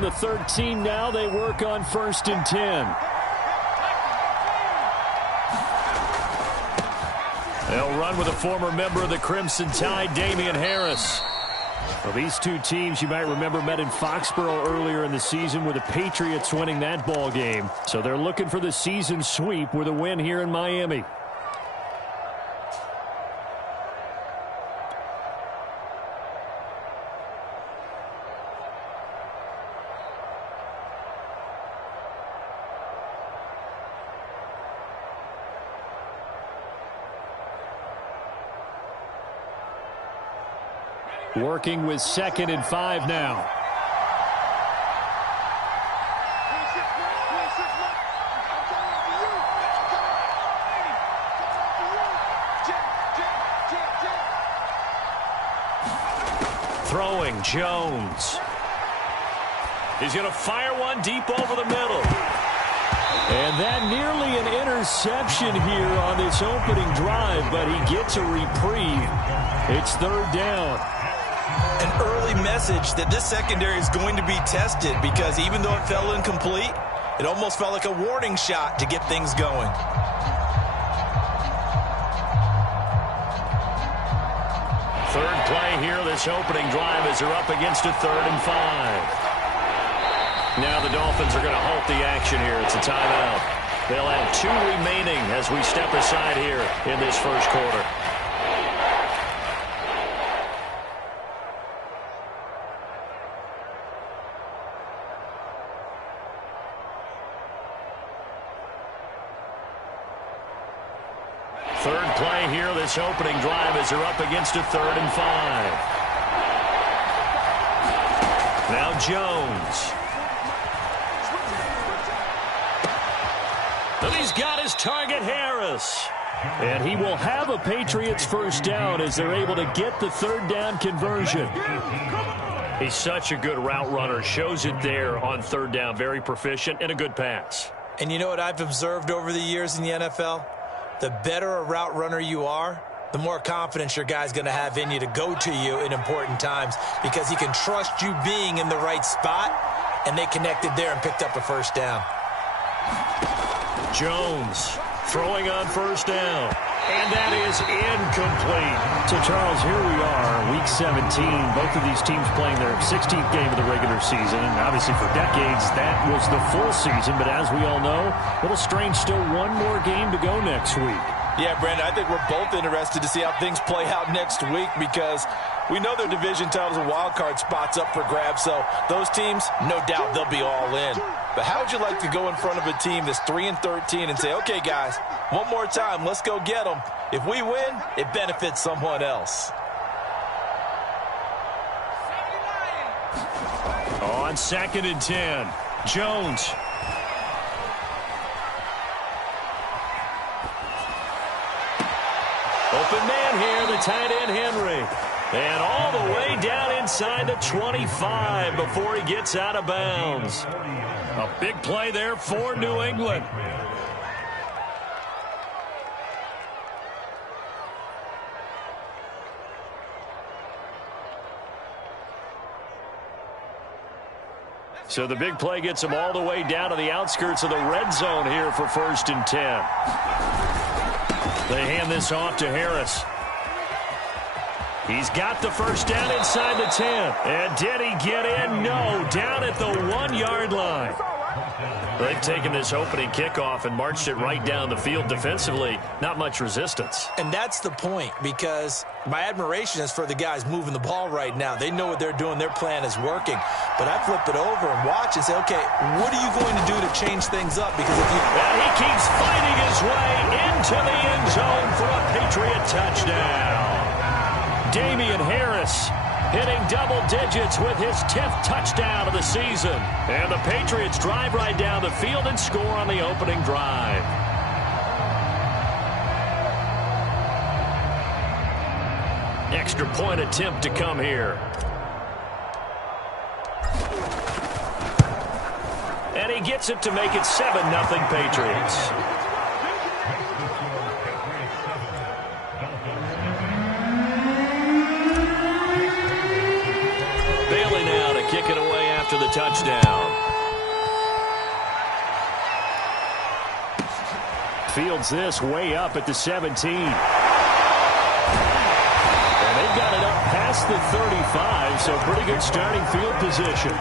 from the 13 now. They work on 1st and 10. They'll run with a former member of the Crimson Tide, Damian Harris. Well, these two teams, you might remember, met in Foxborough earlier in the season with the Patriots winning that ball game. So they're looking for the season sweep with a win here in Miami. Working with 2nd and 5 now. Throwing, Jones. He's going to fire one deep over the middle. And that nearly an interception here on this opening drive, but he gets a reprieve. It's 3rd down. An early message that this secondary is going to be tested, because even though it fell incomplete, it almost felt like a warning shot to get things going. Third play here, this opening drive, as they're up against a 3rd and 5. Now the Dolphins are going to halt the action here. It's a timeout. They'll have 2 remaining as we step aside here in this first quarter. Third play here, this opening drive, as they're up against a 3rd and 5. Now Jones. And he's got his target, Harris. And he will have a Patriots first down as they're able to get the 3rd down conversion. He's such a good route runner. Shows it there on 3rd down. Very proficient and a good pass. And you know what I've observed over the years in the NFL? The better a route runner you are, the more confidence your guy's going to have in you to go to you in important times, because he can trust you being in the right spot, and they connected there and picked up a first down. Jones throwing on 1st down. And that is incomplete. So, Charles, here we are, Week 17. Both of these teams playing their 16th game of the regular season. And obviously for decades, that was the full season. But as we all know, a little strange, still one more game to go next week. Yeah, Brandon, I think we're both interested to see how things play out next week, because we know their division titles and wild card spots up for grabs. So those teams, no doubt they'll be all in. But how would you like to go in front of a team that's 3-13 and say, okay, guys, one more time, let's go get them. If we win, it benefits someone else. On 2nd and 10, Jones. Open man here, the tight end, Henry. And all the way down inside the 25 before he gets out of bounds. A big play there for New England. So the big play gets him all the way down to the outskirts of the red zone here for 1st and 10. They hand this off to Harris. He's got the first down inside the 10. And did he get in? No, down at the 1-yard line. They've taken this opening kickoff and marched it right down the field defensively. Not much resistance. And that's the point, because my admiration is for the guys moving the ball right now. They know what they're doing. Their plan is working. But I flip it over and watch and say, okay, what are you going to do to change things up? Because if you... And he keeps fighting his way into the end zone for a Patriot touchdown. Damian Harris hitting double digits with his 10th touchdown of the season. And the Patriots drive right down the field and score on the opening drive. Extra point attempt to come here. And he gets it to make it 7-0 Patriots. after the touchdown. Fields this way up at the 17. And they've got it up past the 35, so pretty good starting field position.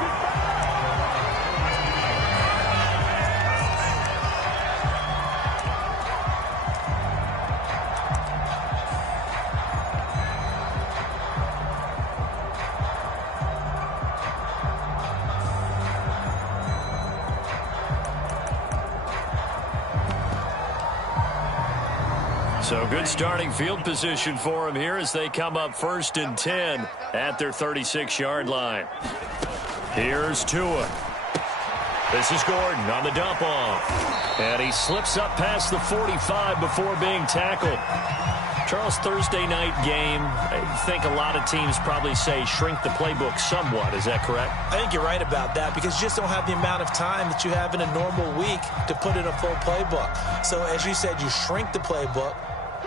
So good starting field position for them here as they come up 1st and 10 at their 36-yard line. Here's Tua. This is Gordon on the dump off. And he slips up past the 45 before being tackled. Charles, Thursday night game, I think a lot of teams probably say shrink the playbook somewhat. Is that correct? I think you're right about that because you just don't have the amount of time that you have in a normal week to put in a full playbook. So as you said, you shrink the playbook.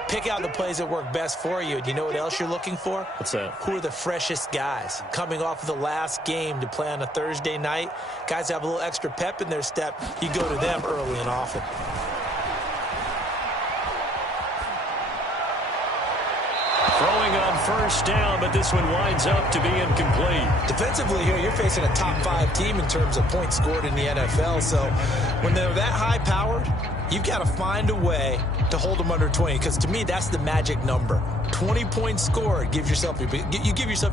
Pick out the plays that work best for you. Do you know what else you're looking for? What's that? Who are the freshest guys coming off of the last game to play on a Thursday night? Guys have a little extra pep in their step. You go to them early and often. Throwing on 1st down, but this one winds up to be incomplete. Defensively here, you're facing a top 5 team in terms of points scored in the NFL. So when they're that high-powered, you've got to find a way to hold them under 20, because to me, that's the magic number. 20 points scored, you give yourself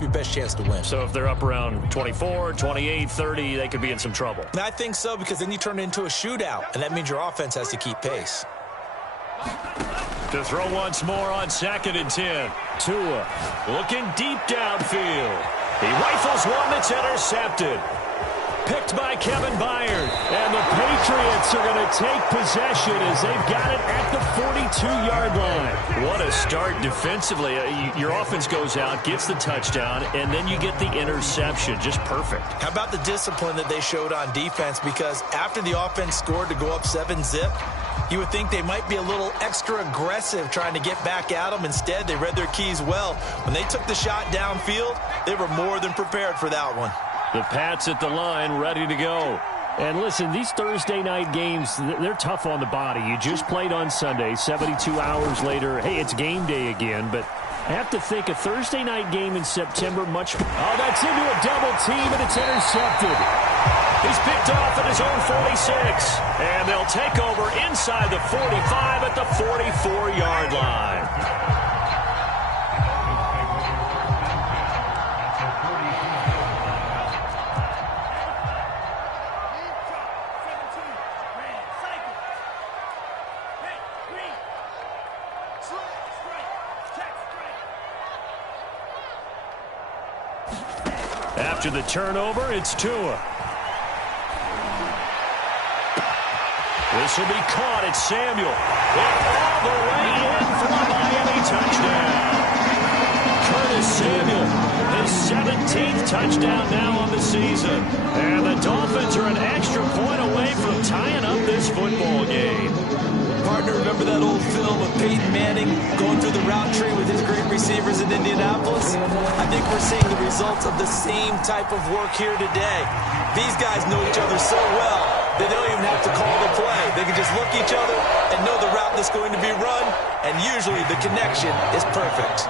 your best chance to win. So if they're up around 24, 28, 30, they could be in some trouble. And I think so, because then you turn it into a shootout, and that means your offense has to keep pace. To throw once more on 2nd and 10. Tua looking deep downfield. He rifles one that's intercepted. Picked by Kevin Byard. And the Patriots are going to take possession as they've got it at the 42-yard line. What a start defensively. Your offense goes out, gets the touchdown, and then you get the interception. Just perfect. How about the discipline that they showed on defense? Because after the offense scored to go up 7-zip, you would think they might be a little extra aggressive trying to get back at them. Instead, they read their keys well. When they took the shot downfield, they were more than prepared for that one. The Pats at the line, ready to go. And listen, these Thursday night games, they're tough on the body. You just played on Sunday, 72 hours later. Hey, it's game day again, but I have to think a Thursday night game in September much. Oh, that's into a double team, and it's intercepted. He's picked off at his own 46. And they'll take over inside the 45 at the 44-yard line. After the turnover, it's Tua. This will be caught at Samuel. And all the way in for a Miami touchdown. Curtis Samuel, his 17th touchdown now on the season. And the Dolphins are an extra point away from tying up this football game. Partner, remember that old film of Peyton Manning going through the route tree with his great receivers in Indianapolis? I think we're seeing the results of the same type of work here today. These guys know each other so well, they don't even have to call the play. They can just look each other and know the route that's going to be run, and usually the connection is perfect.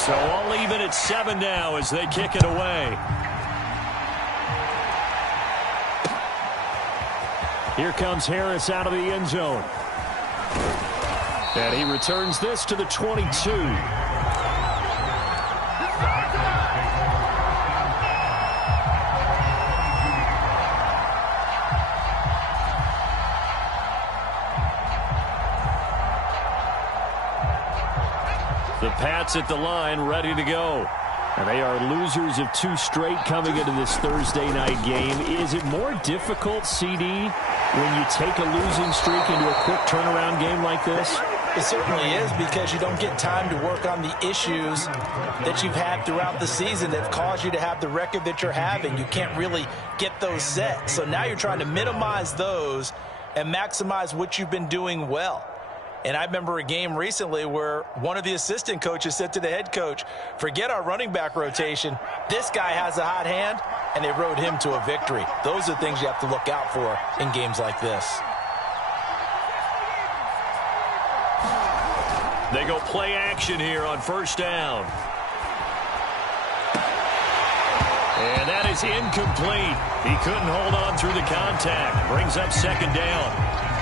So I'll leave it at 7 now as they kick it away. Here comes Harris out of the end zone. And he returns this to the 22. The Pats at the line, ready to go. And they are losers of 2 straight coming into this Thursday night game. Is it more difficult, CD, when you take a losing streak into a quick turnaround game like this? It certainly is, because you don't get time to work on the issues that you've had throughout the season that have caused you to have the record that you're having. You can't really get those set. So now you're trying to minimize those and maximize what you've been doing well. And I remember a game recently where one of the assistant coaches said to the head coach, forget our running back rotation. This guy has a hot hand, and they rode him to a victory. Those are things you have to look out for in games like this. They go play action here on first down. And that is incomplete. He couldn't hold on through the contact. Brings up second down.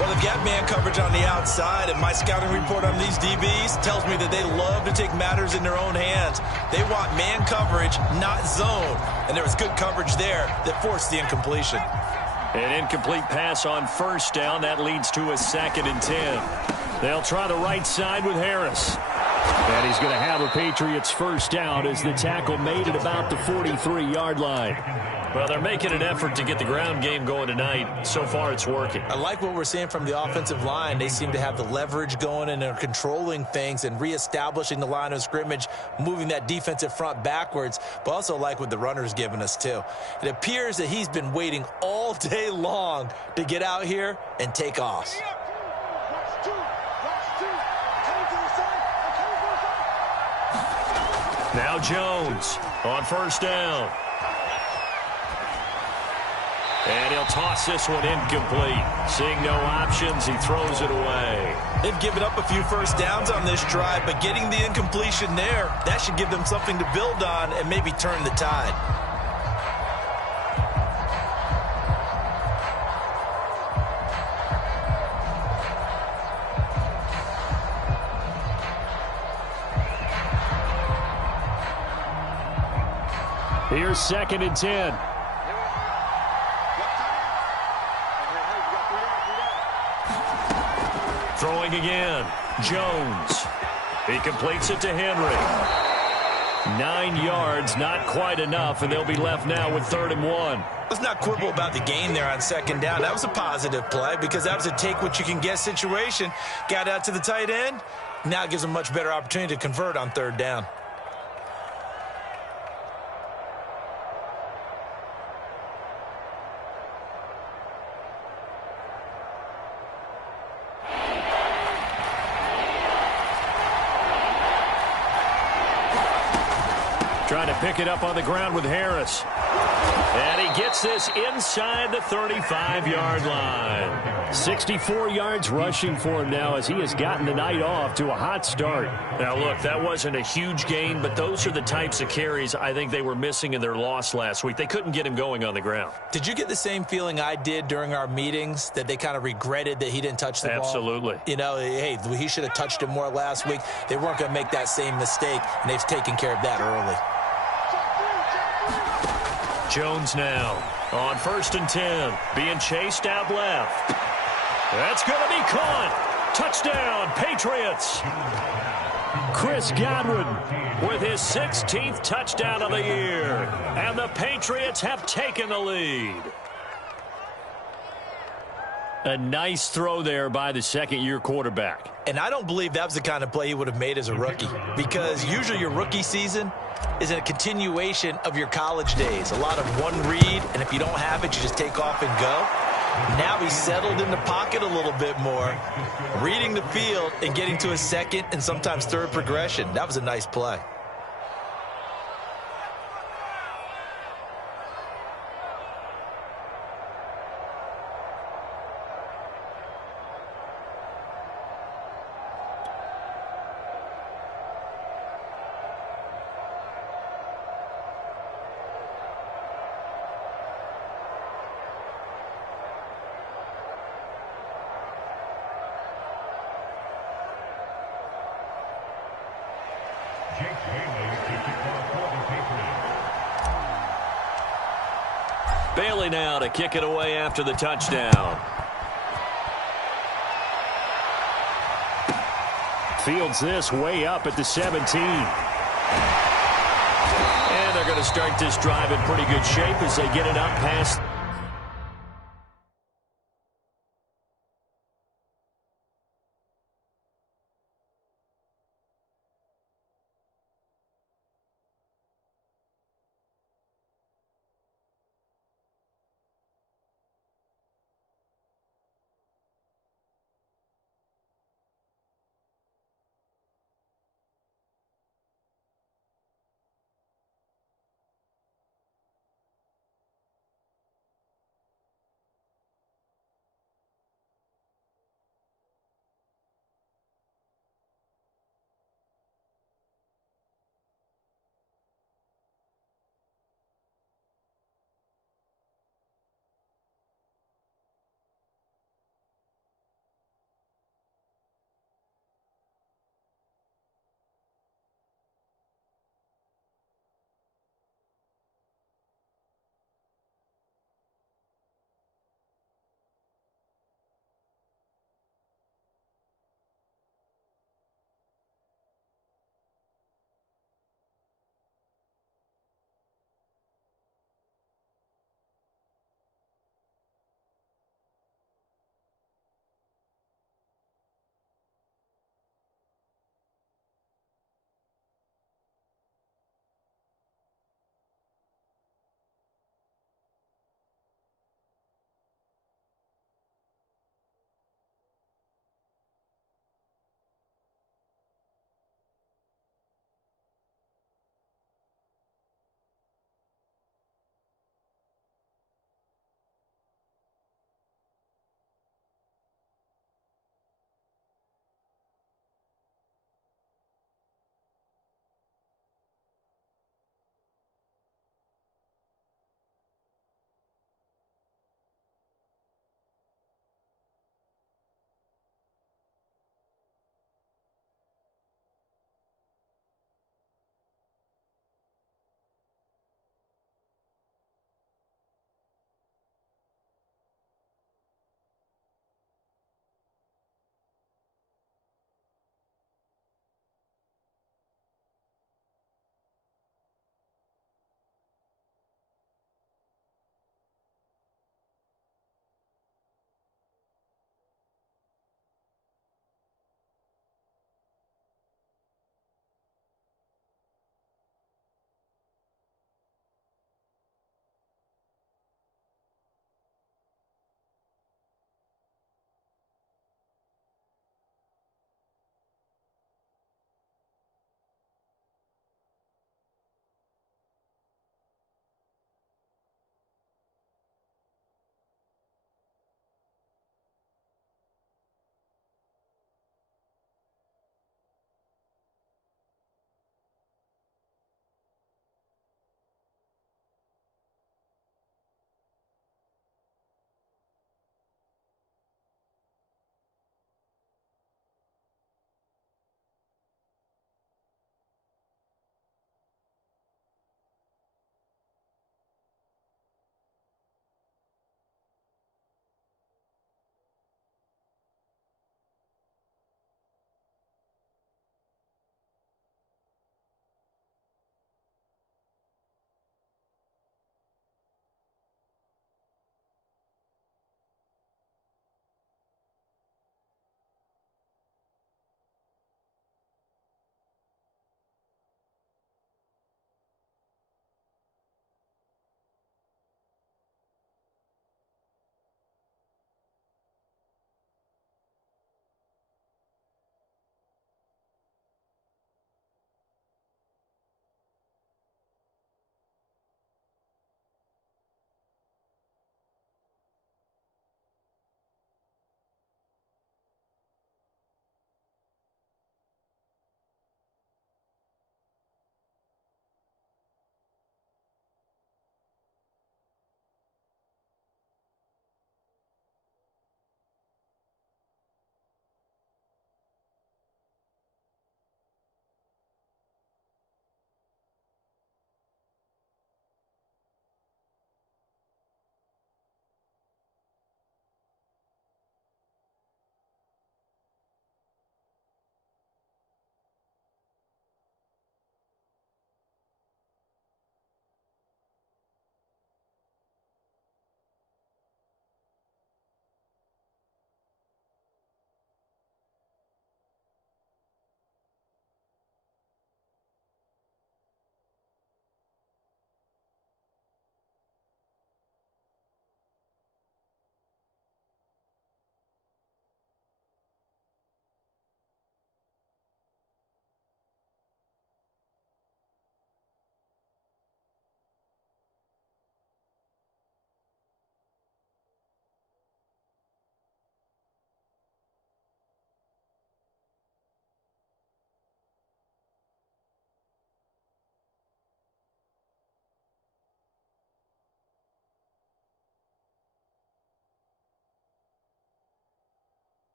Well, they've got man coverage on the outside, and my scouting report on these DBs tells me that they love to take matters in their own hands. They want man coverage, not zone. And there was good coverage there that forced the incompletion. An incomplete pass on first down. That leads to a 2nd and 10. They'll try the right side with Harris. And he's going to have a Patriots first down as the tackle made at about the 43-yard line. Well, they're making an effort to get the ground game going tonight. So far, it's working. I like what we're seeing from the offensive line. They seem to have the leverage going, and they're controlling things and reestablishing the line of scrimmage, moving that defensive front backwards, but also like what the runner's giving us, too. It appears that he's been waiting all day long to get out here and take off. Now Jones on first down. And he'll toss this one incomplete. Seeing no options, he throws it away. They've given up a few first downs on this drive, but getting the incompletion there, that should give them something to build on and maybe turn the tide. Here's 2nd and 10. Throwing again. Jones. He completes it to Henry. 9 yards, not quite enough, and they'll be left now with 3rd and 1. Let's not quibble about the gain there on second down. That was a positive play because that was a take-what-you-can-get situation. Got out to the tight end. Now it gives them a much better opportunity to convert on 3rd down. Trying to pick it up on the ground with Harris. And he gets this inside the 35-yard line. 64 yards rushing for him now as he has gotten the night off to a hot start. Now, look, that wasn't a huge gain, but those are the types of carries I think they were missing in their loss last week. They couldn't get him going on the ground. Did you get the same feeling I did during our meetings, that they kind of regretted that he didn't touch the ball? Absolutely. You know, hey, he should have touched it more last week. They weren't going to make that same mistake, and they've taken care of that early. Jones now on 1st and 10, being chased out left. That's going to be caught. Touchdown, Patriots. Chris Godwin with his 16th touchdown of the year. And the Patriots have taken the lead. A nice throw there by the second-year quarterback. And I don't believe that was the kind of play he would have made as a rookie, because usually your rookie season is a continuation of your college days. A lot of one read, and if you don't have it, you just take off and go. Now he's settled in the pocket a little bit more, reading the field and getting to a second and sometimes third progression. That was a nice play. Bailey now to kick it away after the touchdown. Fields this way up at the 17. And they're going to start this drive in pretty good shape as they get it up past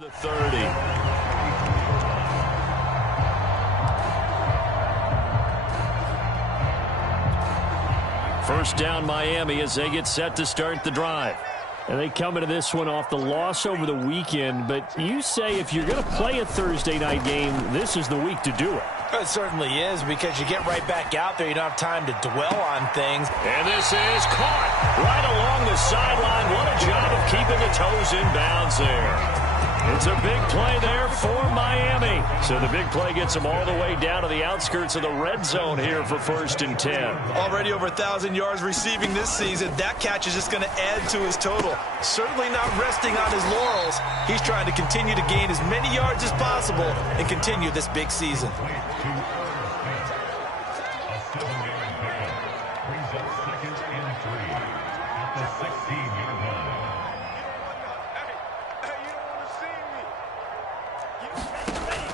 The 30. First down Miami as they get set to start the drive. And they come into this one off the loss over the weekend. But you say if you're going to play a Thursday night game, this is the week to do it. It certainly is, because you get right back out there. You don't have time to dwell on things. And this is caught right along the sideline. What a job of keeping the toes in bounds there. It's a big play there for Miami. So the big play gets them all the way down to the outskirts of the red zone here for 1st and 10. Already over 1,000 yards receiving this season. That catch is just going to add to his total. Certainly not resting on his laurels. He's trying to continue to gain as many yards as possible and continue this big season.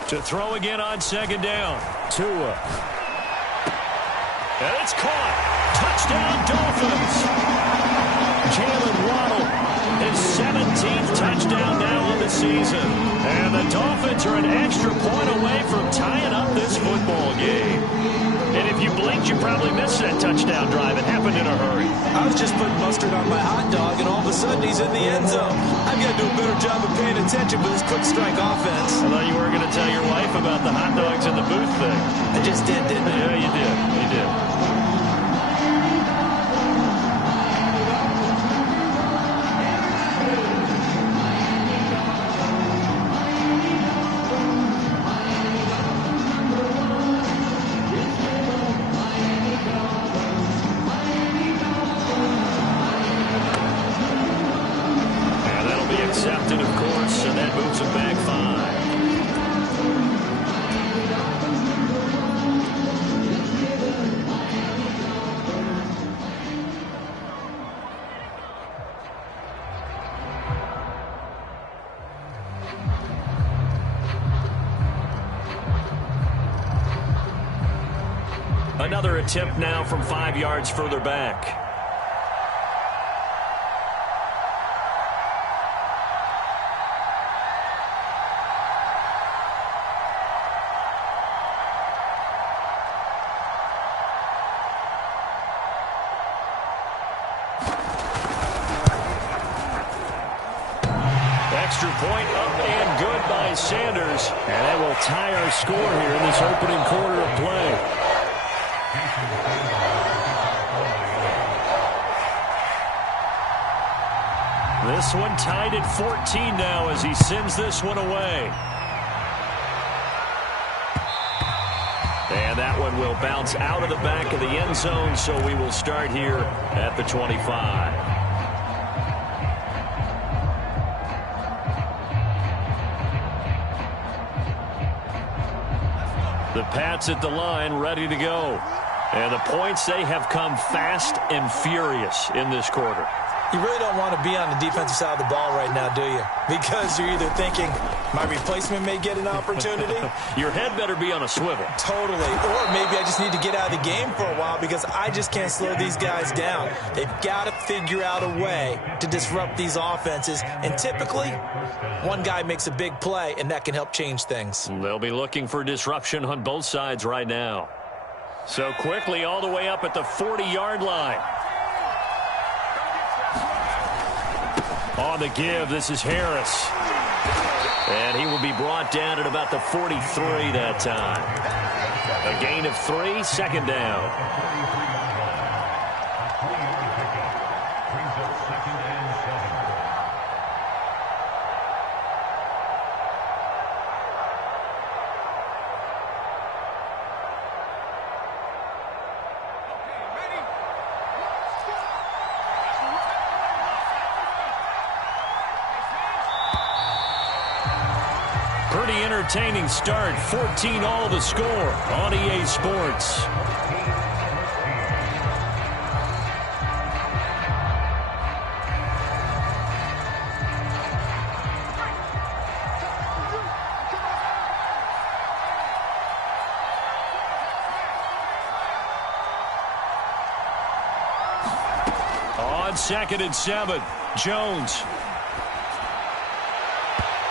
To throw again on 2nd down. Tua. And it's caught. Touchdown, Dolphins. Jalen Waddle, his 17th touchdown now of the season. And the Dolphins are an extra point away from tying up this football game. And if you blinked, you probably missed that touchdown drive. It happened in a hurry. I was just putting mustard on my hot dog, and all of a sudden he's in the end zone. I've got to do a better job of paying attention for this quick strike offense. I thought you were going to tell your wife about the hot dogs in the booth thing. I just did, didn't I? Yeah, you did. You did. Accepted, of course, and that moves him back 5. Another attempt now from 5 yards further back. Extra point up and good by Sanders. And that will tie our score here in this opening quarter of play. This one tied at 14 now as he sends this one away. And that one will bounce out of the back of the end zone, so we will start here at the 25. The Pats at the line, ready to go. And the points, they have come fast and furious in this quarter. You really don't want to be on the defensive side of the ball right now, do you? Because you're either thinking, my replacement may get an opportunity. Your head better be on a swivel. Totally. Or maybe I just need to get out of the game for a while because I just can't slow these guys down. They've got to figure out a way to disrupt these offenses. And typically, one guy makes a big play, and that can help change things. They'll be looking for disruption on both sides right now. So quickly all the way up at the 40-yard line. On the give, this is Harris. And he will be brought down at about the 43 that time. A gain of 3, 2nd down. Pretty entertaining start. 14 all the score on EA Sports. On 2nd and 7, Jones.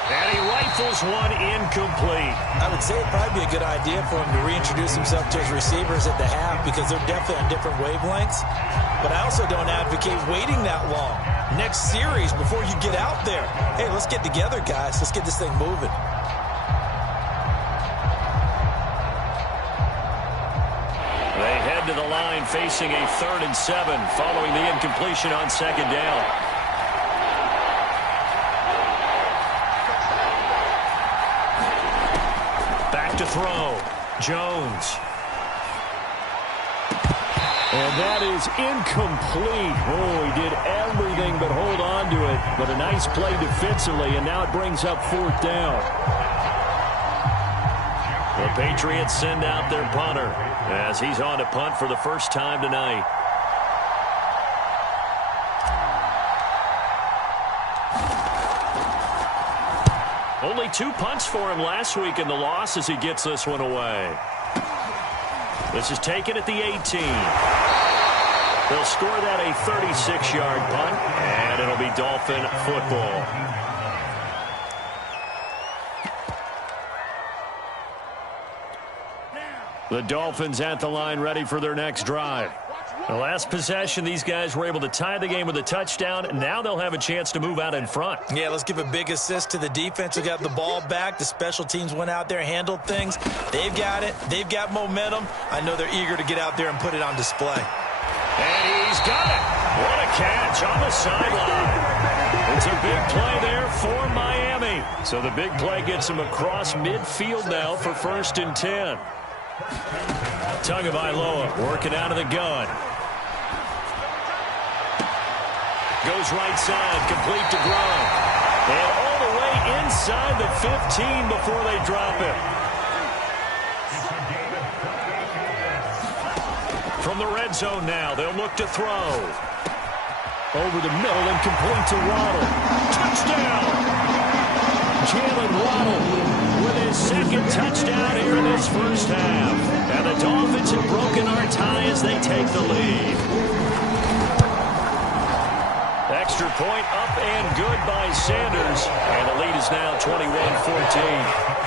And he rifles one incomplete. I would say it'd probably be a good idea for him to reintroduce himself to his receivers at the half because they're definitely on different wavelengths. But I also don't advocate waiting that long. Next series, before you get out there, hey, let's get together, guys. Let's get this thing moving. They head to the line facing a 3rd and 7 following the incompletion on 2nd down. To throw. Jones. And that is incomplete. Oh, he did everything but hold on to it. But a nice play defensively, and now it brings up 4th down. The Patriots send out their punter as he's on to punt for the first time tonight. Only 2 punts for him last week in the loss as he gets this one away. This is taken at the 18. They'll score that a 36-yard punt, and it'll be Dolphin football. The Dolphins at the line ready for their next drive. The last possession, these guys were able to tie the game with a touchdown. Now they'll have a chance to move out in front. Yeah, let's give a big assist to the defense who got the ball back. The special teams went out there, handled things. They've got it. They've got momentum. I know they're eager to get out there and put it on display. And he's got it. What a catch on the sideline. It's a big play there for Miami. So the big play gets him across midfield now for 1st and 10. Tagovailoa working out of the gun. Goes right side, complete to Gronk. And all the way inside the 15 before they drop it. From the red zone now, they'll look to throw. Over the middle and complete to Waddle. Touchdown! Jalen Waddle with his 2nd touchdown here in this first half. And the Dolphins have broken our tie as they take the lead. Extra point up and good by Sanders. And the lead is now 21-14.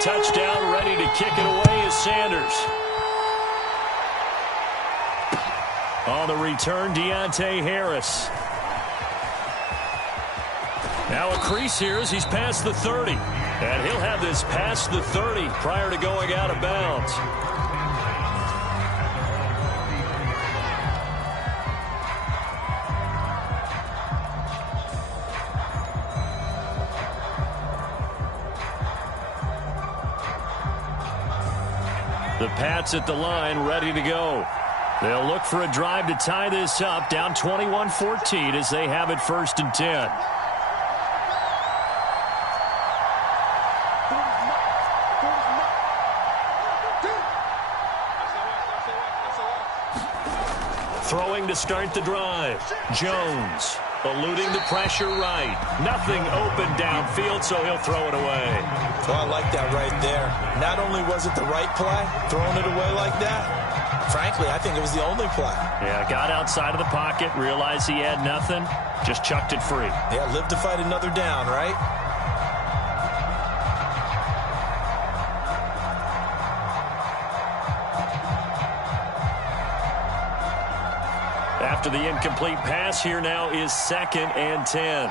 Touchdown, ready to kick it away is Sanders. On the return, Deontay Harris. Now a crease here as he's past the 30. And he'll have this past the 30 prior to going out of bounds. The Pats at the line, ready to go. They'll look for a drive to tie this up, down 21-14 as they have it 1st and 10. Throwing to start the drive. Jones eluding the pressure right. Nothing open downfield, so he'll throw it away. Well, I like that right there. Not only was it the right play, throwing it away like that, frankly, I think it was the only play. Yeah, got outside of the pocket, realized he had nothing, just chucked it free. Yeah, live to fight another down, right? After the incomplete pass, here now is 2nd and 10.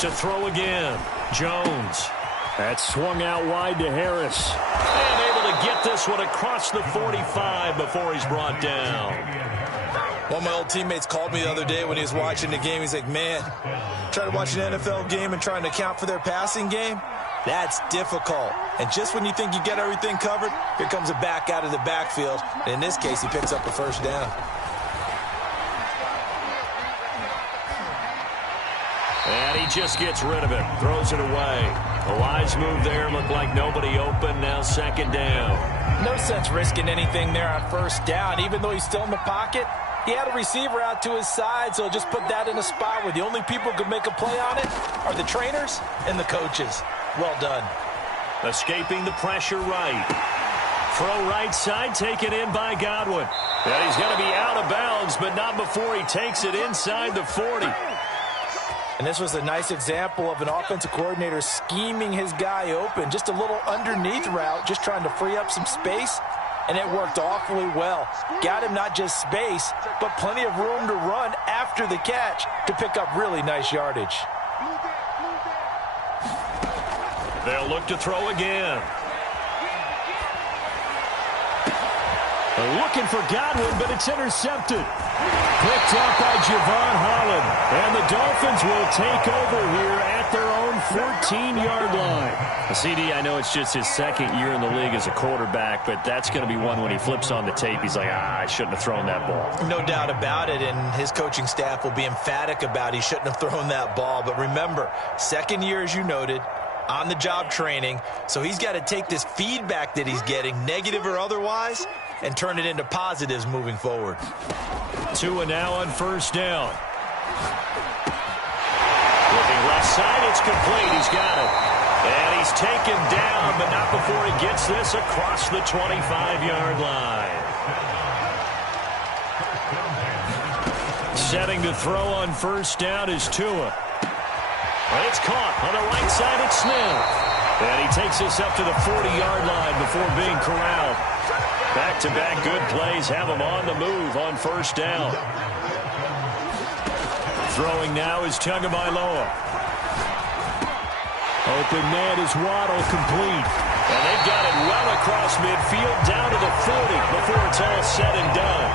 To throw again, Jones. That swung out wide to Harris. And able to get this one across the 45 before he's brought down. One of my old teammates called me the other day when he was watching the game. He's like, man, trying to watch an NFL game and trying to account for their passing game? That's difficult. And just when you think you get everything covered, here comes a back out of the backfield. And in this case, he picks up a 1st down. And he just gets rid of it, throws it away. A wise move there, looked like nobody open, now second down. No sense risking anything there on first down. Even though he's still in the pocket, he had a receiver out to his side, so just put that in a spot where the only people who could make a play on it are the trainers and the coaches. Well done. Escaping the pressure right. Throw right side, taken in by Godwin. And he's going to be out of bounds, but not before he takes it inside the 40. And this was a nice example of an offensive coordinator scheming his guy open. Just a little underneath route, just trying to free up some space, and it worked awfully well. Got him not just space, but plenty of room to run after the catch to pick up really nice yardage. They'll look to throw again. Looking for Godwin, but it's intercepted. Picked up by Javon Holland. And the Dolphins will take over here at their own 14-yard line. CD, I know it's just his second year in the league as a quarterback, but that's going to be one when he flips on the tape. He's like, I shouldn't have thrown that ball. No doubt about it, and his coaching staff will be emphatic about he shouldn't have thrown that ball. But remember, second year, as you noted, on-the-job training, so he's got to take this feedback that he's getting, negative or otherwise, and turn it into positives moving forward. Tua now on first down. Looking left side, it's complete. He's got it. And he's taken down, but not before he gets this across the 25-yard line. Setting to throw on first down is Tua. And it's caught on the right side. It's Smith. And he takes this up to the 40-yard line before being corralled. Back-to-back good plays have him on the move on first down. Throwing now is Tagovailoa. Open man is Waddle, complete. And they've got it well across midfield down to the 40 before it's all said and done.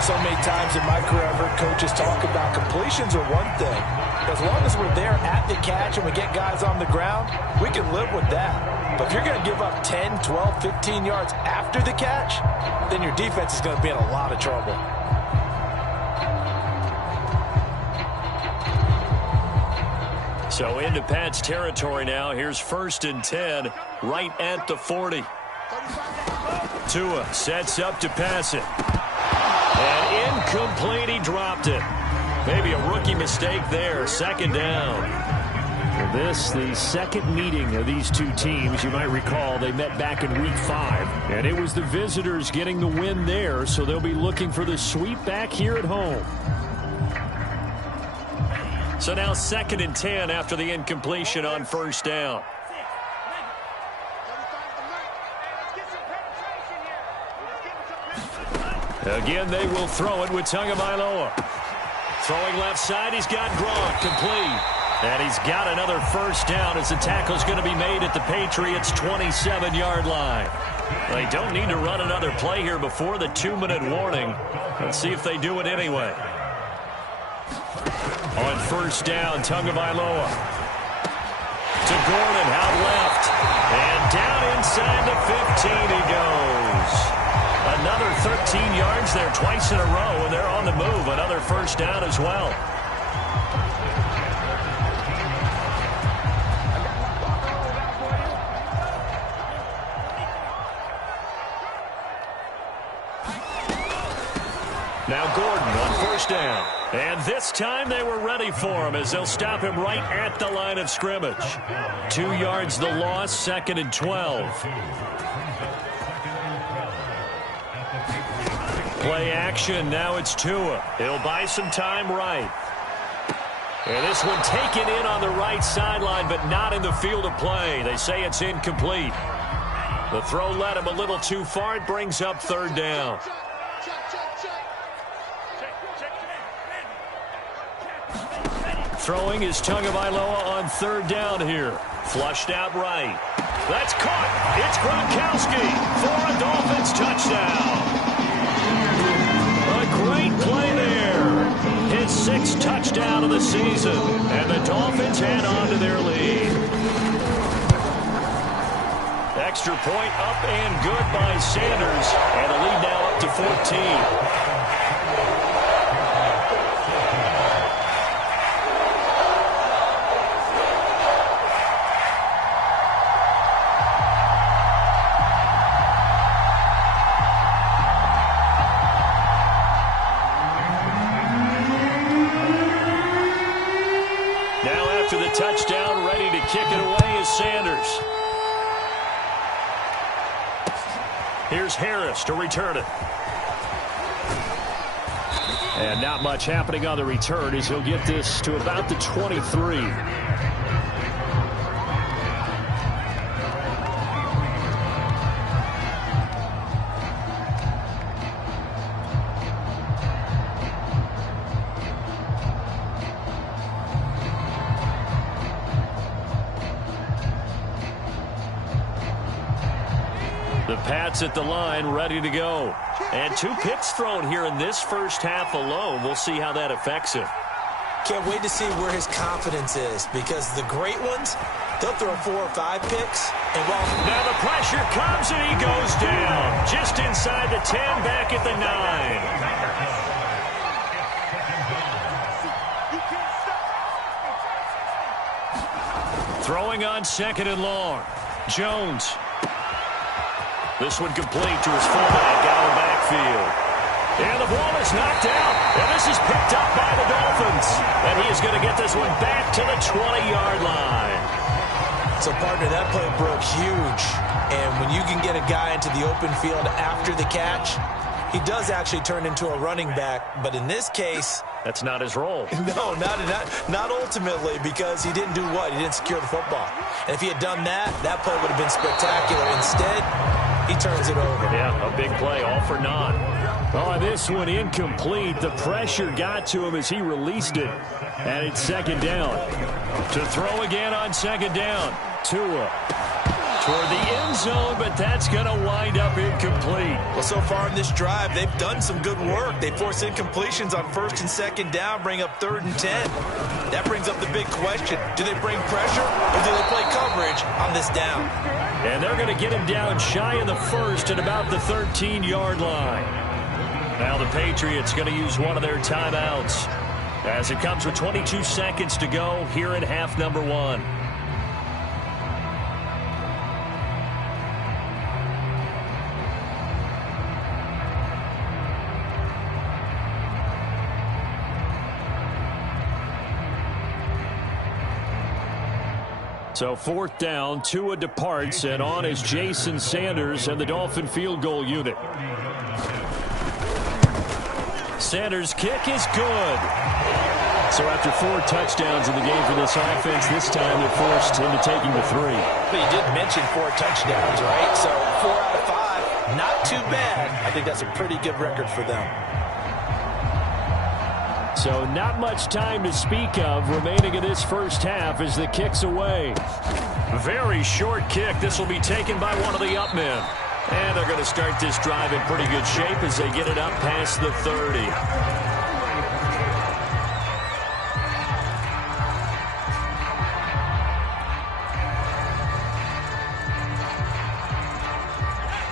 So many times in my career, I've heard coaches talk about completions are one thing. As long as we're there at the catch and we get guys on the ground, we can live with that. But if you're going to give up 10, 12, 15 yards after the catch, then your defense is going to be in a lot of trouble. So into Pat's territory now. Here's 1st and 10 right at the 40. Tua sets up to pass it. And incomplete, he dropped it. Maybe a rookie mistake there. Second down. For this, the second meeting of these two teams, you might recall they met back in week 5. And it was the visitors getting the win there, so they'll be looking for the sweep back here at home. So now 2nd and 10 after the incompletion on first down. Again, they will throw it with Tagovailoa. Throwing left side, he's got Gronk, complete. And he's got another first down as the tackle's going to be made at the Patriots' 27-yard line. They don't need to run another play here before the 2-minute warning. Let's see if they do it anyway. On first down, Tagovailoa. To Gordon, out left. And down inside the 15 he goes. Another 13 yards there twice in a row, and they're on the move. Another first down as well. Now Gordon on first down. And this time they were ready for him as they'll stop him right at the line of scrimmage. 2 yards the loss, 2nd and 12. Play action, now it's Tua. He'll buy some time right. And this one taken in on the right sideline, but not in the field of play. They say it's incomplete. The throw led him a little too far. It brings up 3rd down. Throwing is Tagovailoa on 3rd down here. Flushed out right. That's caught. It's Gronkowski for a Dolphins touchdown. A great play there. His 6th touchdown of the season. And the Dolphins head on to their lead. Extra point up and good by Sanders. And the lead now up to 14. kick it away is Sanders. Here's Harris to return it. And not much happening on the return as he'll get this to about the 23. The Pats at the line, ready to go. And 2 picks thrown here in this first half alone. We'll see how that affects him. Can't wait to see where his confidence is, because the great ones, they'll throw 4 or 5 picks. And while now the pressure comes and he goes down. Just inside the 10, back at the 9. Throwing on 2nd and long. Jones. This one complete to his fullback out of the backfield. And the ball is knocked out. And this is picked up by the Dolphins. And he is going to get this one back to the 20-yard line. So, partner, that play broke huge. And when you can get a guy into the open field after the catch, he does actually turn into a running back. But in this case, that's not his role. No, not ultimately, because he didn't do what? He didn't secure the football. And if he had done that, that play would have been spectacular. Instead, he turns it over. Yeah, a big play, all for naught. Oh, this one incomplete. The pressure got to him as he released it. And it's 2nd down. To throw again on 2nd down. Tua toward the end zone, but that's going to wind up incomplete. Well, so far in this drive, they've done some good work. They force incompletions on 1st and 2nd down, bring up 3rd and 10. That brings up the big question. Do they bring pressure or do they play coverage on this down? And they're going to get him down shy of the 1st at about the 13-yard line. Now the Patriots going to use one of their timeouts as it comes with 22 seconds to go here in half number 1. So 4th down, Tua departs, and on is Jason Sanders and the Dolphin field goal unit. Sanders' kick is good. So after 4 touchdowns in the game for this offense, this time they're forced into taking the 3. But you did mention 4 touchdowns, right? So 4 out of 5, not too bad. I think that's a pretty good record for them. So not much time to speak of remaining in this first half as the kick's away. Very short kick. This will be taken by one of the up men. And they're going to start this drive in pretty good shape as they get it up past the 30.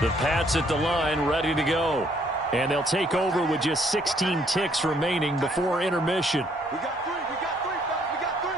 The Pats at the line, ready to go. And they'll take over with just 16 ticks remaining before intermission. We got 3, fellas, we got 3.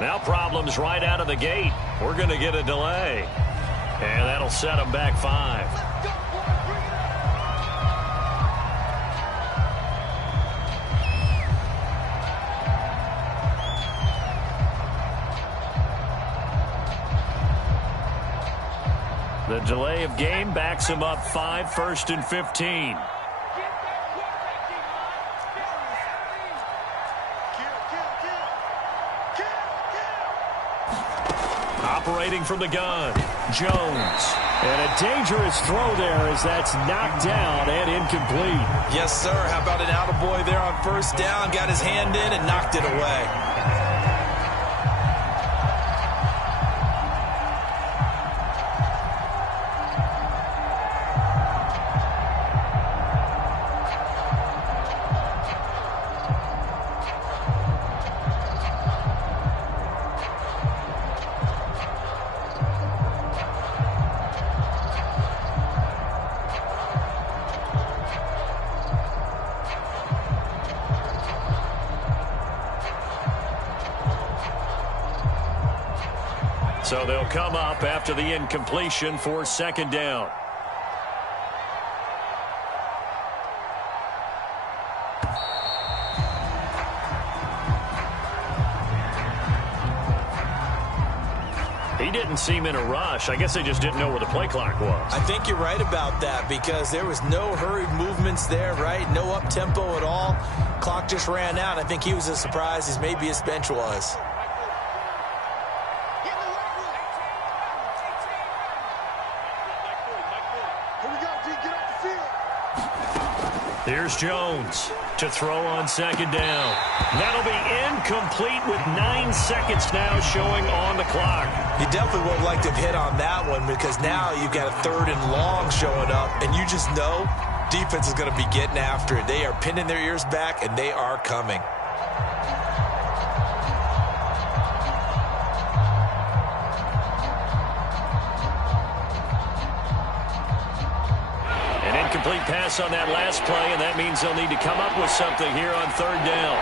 Now problems right out of the gate. We're going to get a delay. And that'll set them back 5. The delay of game backs him up 5, 1st and 15. Operating from the gun, Jones. And a dangerous throw there as that's knocked down and incomplete. Yes, sir. How about an attaboy there on 1st down? Got his hand in and knocked it away. So they'll come up after the incompletion for second down. He didn't seem in a rush. I guess they just didn't know where the play clock was. I think you're right about that because there was no hurried movements there, right? No up-tempo at all. Clock just ran out. I think he was as surprised as maybe his bench was. Here's Jones to throw on second down. That'll be incomplete with 9 seconds now showing on the clock. You definitely would have liked to have hit on that one because now you've got a 3rd and long showing up, and you just know defense is going to be getting after it. They are pinning their ears back, and they are coming. Incomplete pass on that last play, and that means they'll need to come up with something here on 3rd down.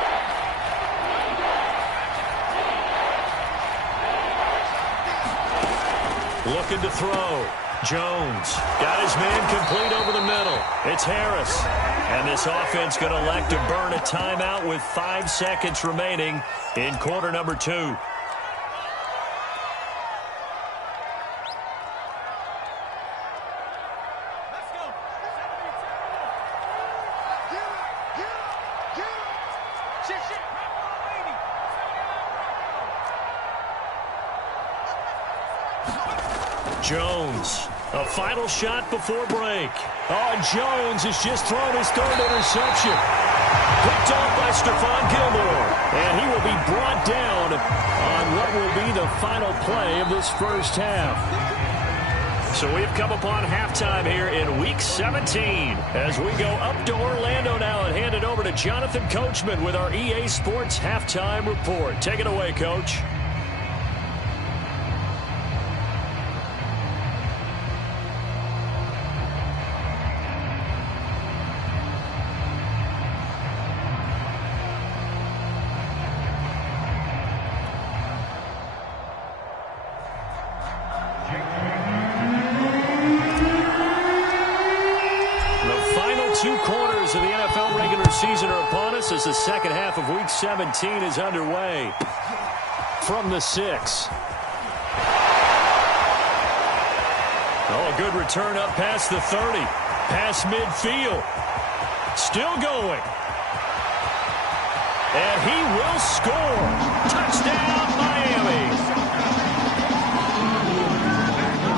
Looking to throw. Jones got his man complete over the middle. It's Harris. And this offense going to elect to burn a timeout with 5 seconds remaining in quarter number 2. Jones, a final shot before break. Oh, Jones has just thrown his 3rd interception. Picked off by Stephon Gilmore. And he will be brought down on what will be the final play of this first half. So we've come upon halftime here in Week 17 as we go up to Orlando now and hand it over to Jonathan Coachman with our EA Sports Halftime Report. Take it away, Coach. Season are upon us as the second half of Week 17 is underway. From the 6. Oh, a good return up past the 30. Past midfield. Still going. And he will score. Touchdown, Miami.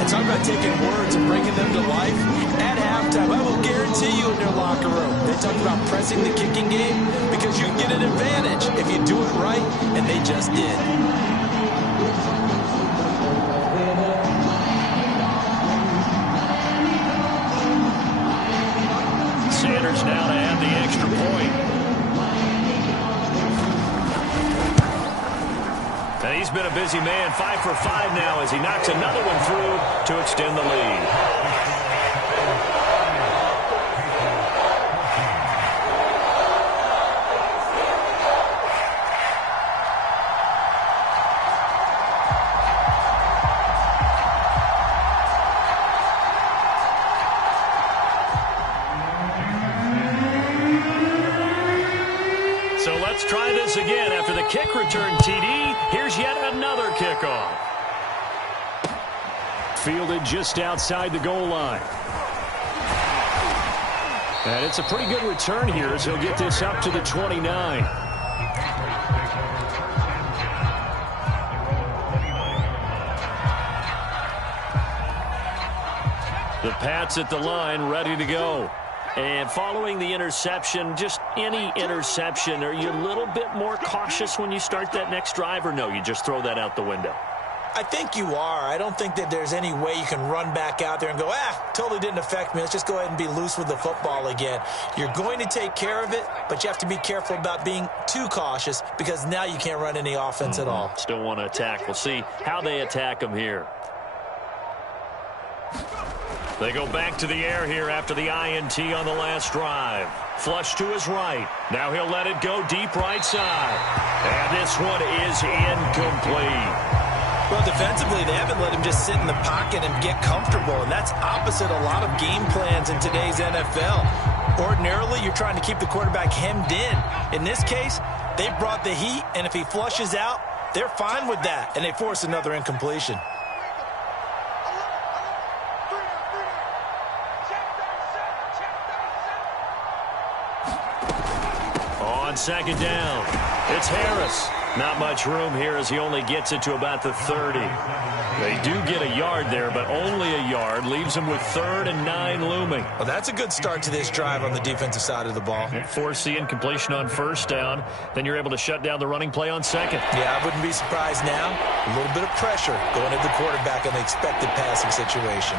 And talk about taking words and bringing them to life. At halftime, I will guarantee you in their locker room, they talk about pressing the kicking game because you can get an advantage if you do it right, and they just did. Sanders now to add the extra point. And he's been a busy man, 5 for 5 now as he knocks another one through to extend the lead. Try this again after the kick return, TD. Here's yet another kickoff. Fielded just outside the goal line. And it's a pretty good return here as he'll get this up to the 29. The Pats at the line, ready to go. And following the interception, just any interception, are you a little bit more cautious when you start that next drive, or no, you just throw that out the window? I think you are. I don't think that there's any way you can run back out there and go, totally didn't affect me. Let's just go ahead and be loose with the football again. You're going to take care of it, but you have to be careful about being too cautious because now you can't run any offense at all. Still want to attack. We'll see how they attack them here. They go back to the air here after the INT on the last drive. Flush to his right. Now he'll let it go deep right side. And this one is incomplete. Well, defensively, they haven't let him just sit in the pocket and get comfortable, and that's opposite a lot of game plans in today's NFL. Ordinarily, you're trying to keep the quarterback hemmed in. In this case, they brought the heat, and if he flushes out, they're fine with that, and they force another incompletion. On second down, it's Harris. Not much room here as he only gets it to about the 30. They do get a yard there, but only a yard. Leaves them with 3rd and 9 looming. Well, that's a good start to this drive on the defensive side of the ball. Force the incompletion on first down. Then you're able to shut down the running play on second. Yeah, I wouldn't be surprised now. A little bit of pressure going at the quarterback in the expected passing situation.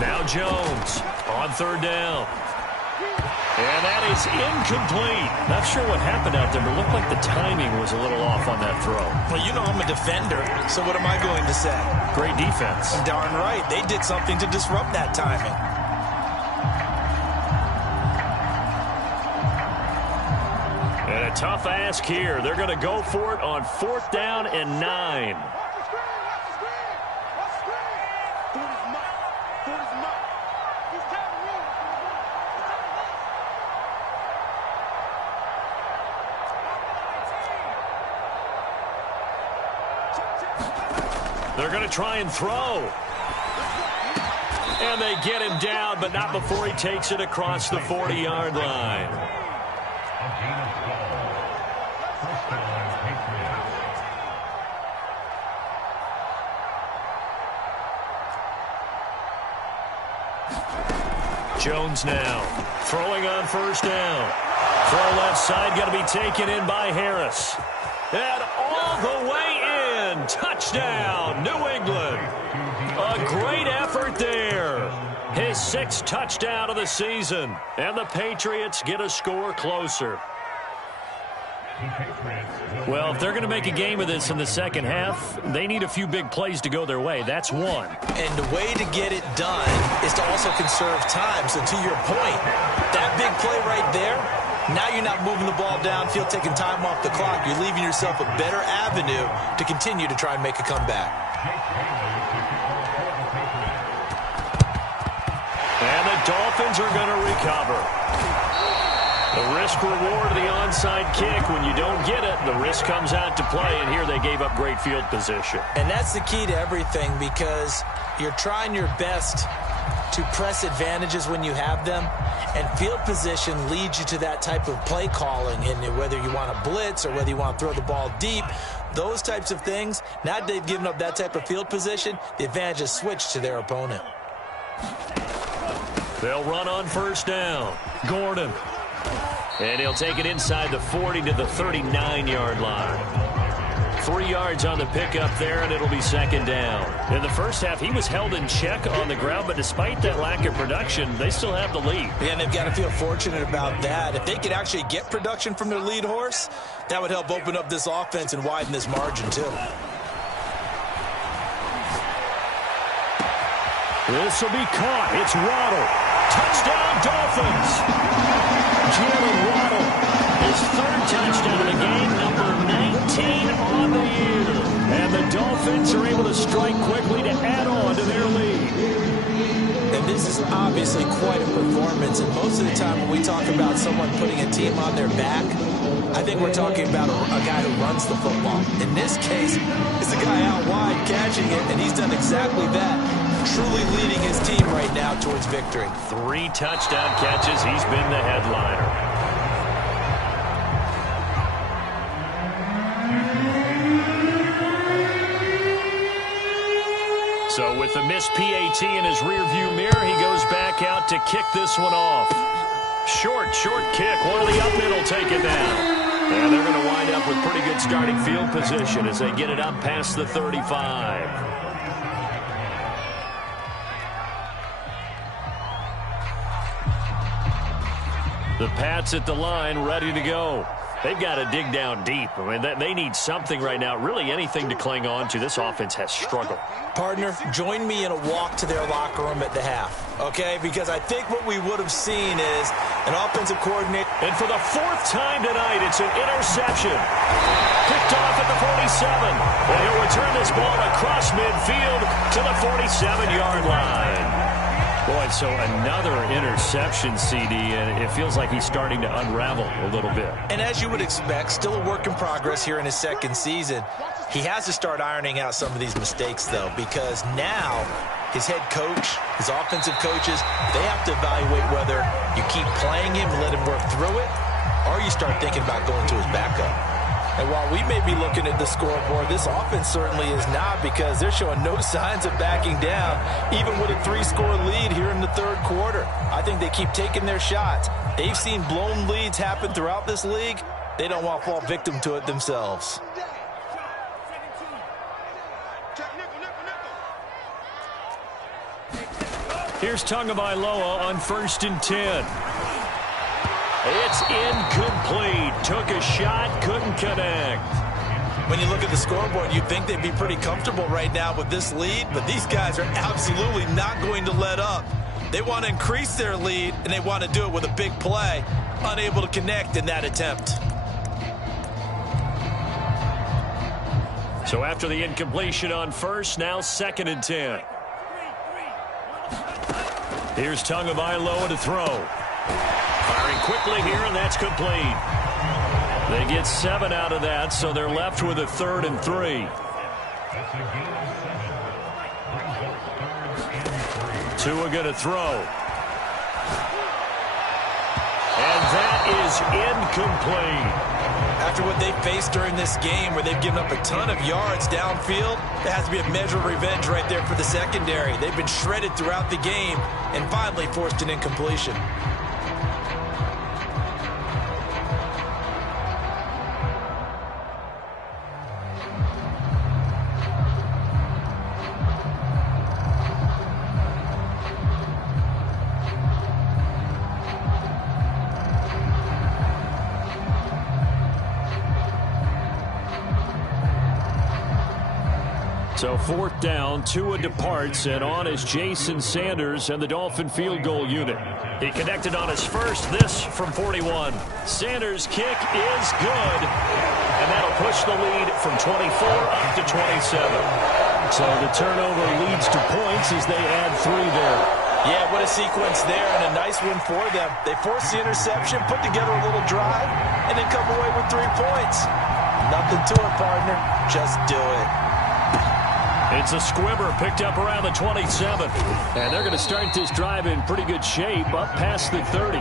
Now Jones on 3rd down. And that is incomplete. Not sure what happened out there, but it looked like the timing was a little off on that throw. Well, you know I'm a defender, so what am I going to say? Great defense. Darn right. They did something to disrupt that timing. And a tough ask here. They're going to go for it on 4th down and 9. They're going to try and throw. And they get him down, but not before he takes it across the 40-yard line. Jones now throwing on first down. Throw left side, going to be taken in by Harris. And all the way in. Touchdown, New England. A great effort there. His 6th touchdown of the season. And the Patriots get a score closer. Well, if they're going to make a game of this in the second half, they need a few big plays to go their way. That's one. And the way to get it done is to also conserve time. So to your point, that big play right there, now you're not moving the ball downfield, taking time off the clock. You're leaving yourself a better avenue to continue to try and make a comeback. And the Dolphins are going to recover. The risk-reward of the onside kick, when you don't get it, the risk comes out to play, and here they gave up great field position. And that's the key to everything, because you're trying your best to press advantages when you have them, and field position leads you to that type of play calling, and whether you want to blitz or whether you want to throw the ball deep, those types of things, now that they've given up that type of field position, the advantage is switched to their opponent. They'll run on first down. Gordon. And he'll take it inside the 40 to the 39-yard line. 3 yards on the pickup there, and it'll be second down. In the first half, he was held in check on the ground, but despite that lack of production, they still have the lead. Yeah, and they've got to feel fortunate about that. If they could actually get production from their lead horse, that would help open up this offense and widen this margin, too. This will be caught. It's Waddle. Touchdown, Dolphins. Jalen Waddle, his 3rd touchdown of the game, number 19 on the year. And the Dolphins are able to strike quickly to add on to their lead. And this is obviously quite a performance. And most of the time when we talk about someone putting a team on their back, I think we're talking about a guy who runs the football. In this case, it's a guy out wide catching it, and he's done exactly that. Truly leading his team right now towards victory. 3 touchdown catches. He's been the headliner. So with the missed PAT in his rearview mirror, he goes back out to kick this one off. Short kick. One of the up middle take it down. And they're going to wind up with pretty good starting field position as they get it up past the 35. The Pats at the line, ready to go. They've got to dig down deep. I mean, they need something right now, really anything to cling on to. This offense has struggled. Partner, join me in a walk to their locker room at the half, okay? Because I think what we would have seen is an offensive coordinator. And for the fourth time tonight, it's an interception. Picked off at the 47. And he'll return this ball across midfield to the 47-yard line. Boy, so another interception, CD, and it feels like he's starting to unravel a little bit. And as you would expect, still a work in progress here in his second season. He has to start ironing out some of these mistakes, though, because now his head coach, his offensive coaches, they have to evaluate whether you keep playing him and let him work through it, or you start thinking about going to his backup. And while we may be looking at the scoreboard, this offense certainly is not, because they're showing no signs of backing down, even with a 3-score lead here in the third quarter. I think they keep taking their shots. They've seen blown leads happen throughout this league. They don't want to fall victim to it themselves. Here's Tagovailoa on 1st and 10. It's incomplete. Took a shot, couldn't connect. When you look at the scoreboard, you'd think they'd be pretty comfortable right now with this lead, but these guys are absolutely not going to let up. They want to increase their lead, and they want to do it with a big play. Unable to connect in that attempt. So after the incompletion on 1st, now 2nd and 10. Here's Tagovailoa to throw. Firing quickly here, and that's complete. They get 7 out of that, so they're left with a 3rd and 3. Tua going to throw. And that is incomplete. After what they faced during this game, where they've given up a ton of yards downfield, there has to be a measure of revenge right there for the secondary. They've been shredded throughout the game and finally forced an incompletion. So 4th down, Tua departs, and on is Jason Sanders and the Dolphin field goal unit. He connected on his first, this from 41. Sanders' kick is good, and that'll push the lead from 24 up to 27. So the turnover leads to points as they add 3 there. Yeah, what a sequence there, and a nice one for them. They force the interception, put together a little drive, and then come away with 3 points. Nothing to it, partner. Just do it. It's a squibber picked up around the 27. And they're going to start this drive in pretty good shape up past the 30.